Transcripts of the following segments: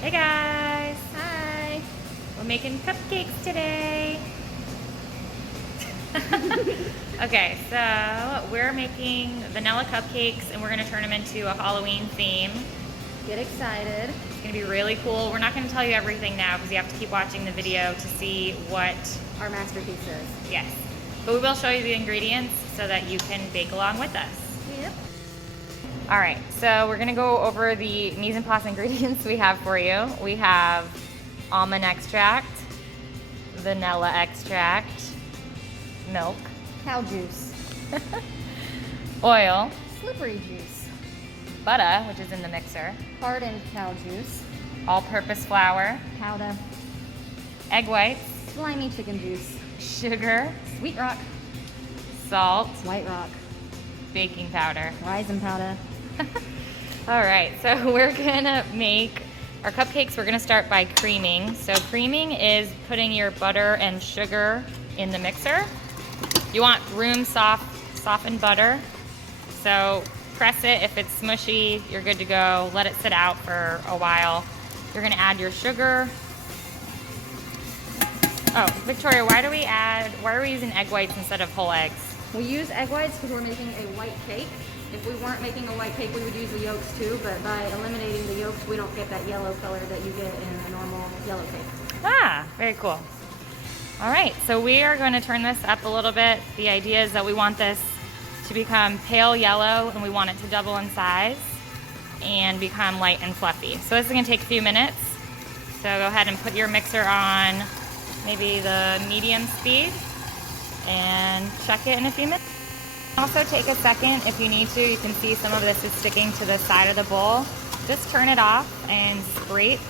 Hey guys! Hi! We're making cupcakes today. Okay, so we're making vanilla cupcakes and we're gonna turn them into a Halloween theme. Get excited. It's gonna be really cool. We're not gonna tell you everything now because you have to keep watching the video to see what, Our masterpiece is. yes. But we will show you the ingredients so that you can bake along with us. Yep. All right, so we're gonna go over the mise en place ingredients we have for you. We have almond extract, vanilla extract, milk, Cow juice. oil, Slippery juice. butter, which is in the mixer, Hardened cow juice. all-purpose flour, Powder. egg whites, Slimy chicken juice. sugar, Sweet rock. salt, White rock. baking powder. Raisin powder. All right, so we're gonna make our cupcakes. We're gonna start by creaming. So creaming is putting your butter and sugar in the mixer. You want room softened butter. So press it. If it's smushy, you're good to go. Let it sit out for a while. You're gonna add your sugar. Oh, Victoria, why are we using egg whites instead of whole eggs? We use egg whites because we're making a white cake. If we weren't making a white cake, we would use the yolks too, but by eliminating the yolks, we don't get that yellow color that you get in a normal yellow cake. Ah, very cool. All right, so we are going to turn this up a little bit. The idea is that we want this to become pale yellow and we want it to double in size and become light and fluffy. So this is going to take a few minutes. So go ahead and put your mixer on maybe the medium speed and check it in a few minutes. Also take a second if you need to. You can see some of this is sticking to the side of the bowl. Just turn it off and scrape.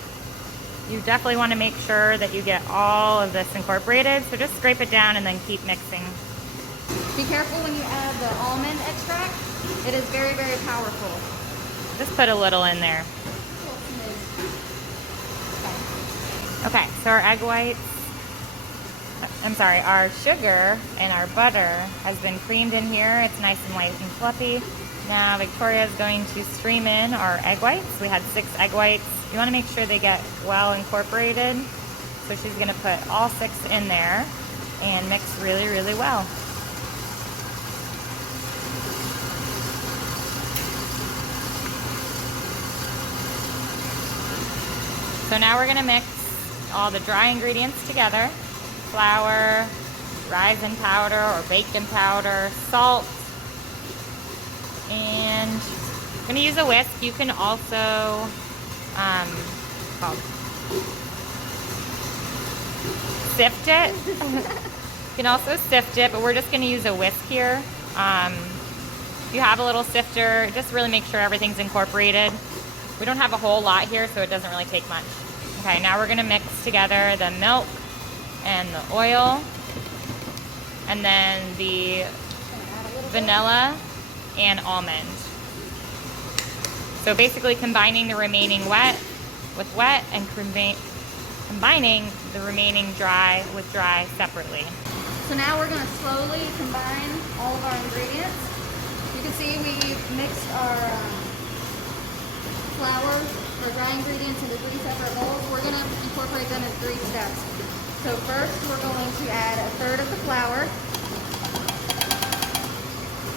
You definitely want to make sure that you get all of this incorporated. So just scrape it down and then keep mixing. Be careful when you add the almond extract. It is very, very powerful. Just put a little in there. Okay, so our egg whites, our sugar and our butter has been creamed in here. It's nice and light and fluffy. Now Victoria is going to stream in our egg whites. We had 6 egg whites. You want to make sure they get well incorporated. So she's going to put all 6 in there and mix really, really well. So now we're going to mix all the dry ingredients together. Flour, raisin powder or baking powder, salt, and I'm going to use a whisk. You can also sift it. You can also sift it, but we're just going to use a whisk here. If you have a little sifter, just really make sure everything's incorporated. We don't have a whole lot here, so it doesn't really take much. Okay, now we're going to mix together the milk and the oil, and then the vanilla and almond. So basically combining the remaining wet with wet and combining the remaining dry with dry separately. So now we're going to slowly combine all of our ingredients. You can see we mixed our flour or dry ingredients into 3 separate bowls. We're going to incorporate them in 3 steps. So first we're going to add 1/3 of the flour.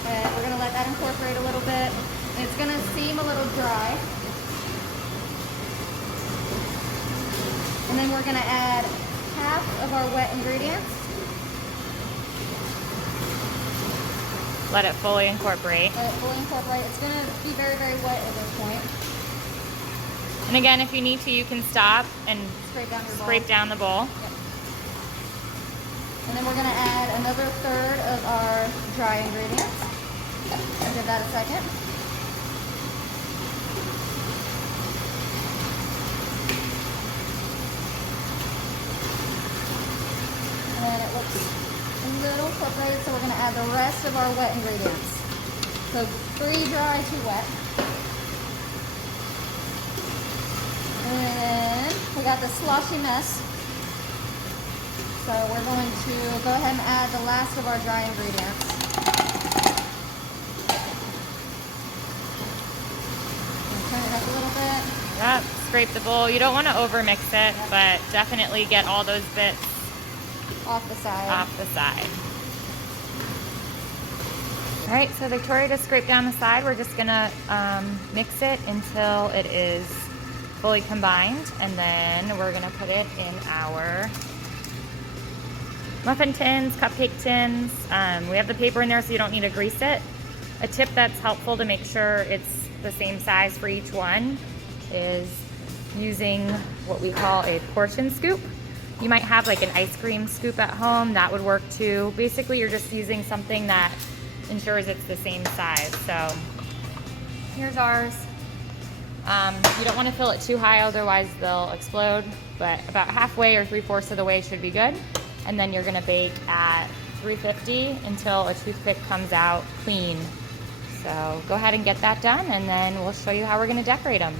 And we're going to let that incorporate a little bit. It's going to seem a little dry. And then we're going to add half of our wet ingredients. Let it fully incorporate. Let it fully incorporate. It's going to be very, very wet at this point. And again, if you need to, you can stop and Scrape down the your bowl. bowl. Yep. And then we're going to add another 1/3 of our dry ingredients. Give that a second. And it looks a little incorporated, so we're going to add the rest of our wet ingredients. So 3 dry, 2 wet. And then we got the sloshy mess. So we're going to go ahead and add the last of our dry ingredients. Turn it up a little bit. Yep, scrape the bowl. You don't want to over mix it, but definitely get all those bits Off the side. off the side. All right, so Victoria just scraped down the side. We're just gonna mix it until it is fully combined, and then we're gonna put it in our muffin tins, cupcake tins. We have the paper in there so you don't need to grease it. A tip that's helpful to make sure it's the same size for each one is using what we call a portion scoop. You might have like an ice cream scoop at home, that would work too. Basically, you're just using something that ensures it's the same size. So here's ours. You don't want to fill it too high, otherwise they'll explode, but about halfway or 3/4 of the way should be good. And then you're gonna bake at 350 until a toothpick comes out clean. So go ahead and get that done, and then we'll show you how we're gonna decorate them.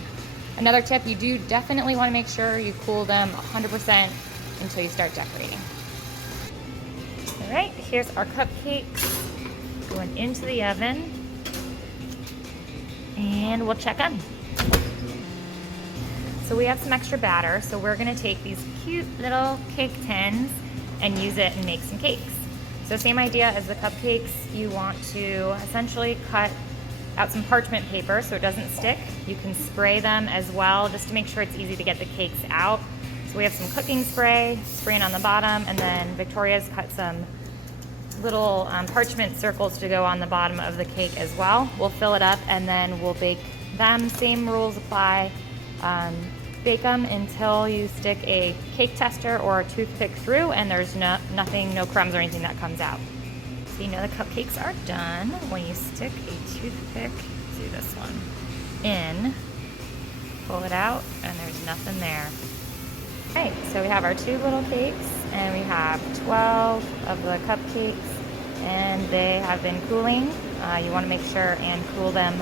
Another tip, you do definitely wanna make sure you cool them 100% until you start decorating. All right, here's our cupcakes going into the oven, and we'll check them. So we have some extra batter, so we're gonna take these cute little cake tins and use it and make some cakes. So same idea as the cupcakes, you want to essentially cut out some parchment paper so it doesn't stick. You can spray them as well just to make sure it's easy to get the cakes out. So we have some cooking spray, spraying on the bottom, and then Victoria's cut some little parchment circles to go on the bottom of the cake as well. We'll fill it up and then we'll bake them. Same rules apply. Bake them until you stick a cake tester or a toothpick through and there's nothing, no crumbs or anything that comes out. So you know the cupcakes are done when you stick a toothpick, do this one, in, pull it out, and there's nothing there. Okay, so we have our 2 little cakes and we have 12 of the cupcakes and they have been cooling. You want to make sure and cool them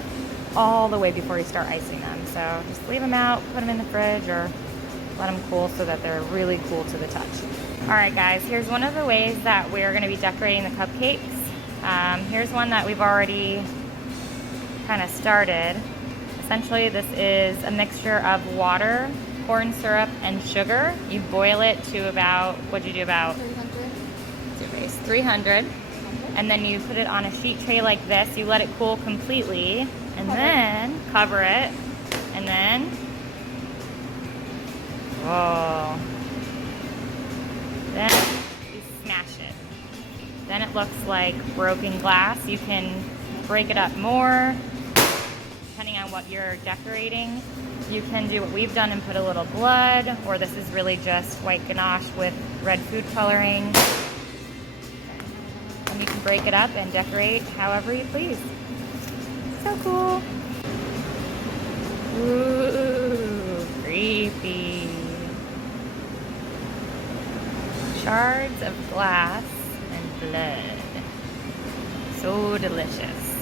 all the way before you start icing them. So just leave them out, put them in the fridge, or let them cool so that they're really cool to the touch. All right guys, here's one of the ways that we're gonna be decorating the cupcakes. Here's one that we've already kind of started. Essentially this is a mixture of water, corn syrup, and sugar. You boil it to about, what'd you do, about 300. And then you put it on a sheet tray like this. You let it cool completely, and then cover it, and then, whoa. Then you smash it. Then it looks like broken glass. You can break it up more, depending on what you're decorating. You can do what we've done and put a little blood, or this is really just white ganache with red food coloring. And you can break it up and decorate however you please. So cool. Ooh, creepy. Shards of glass and blood. So delicious.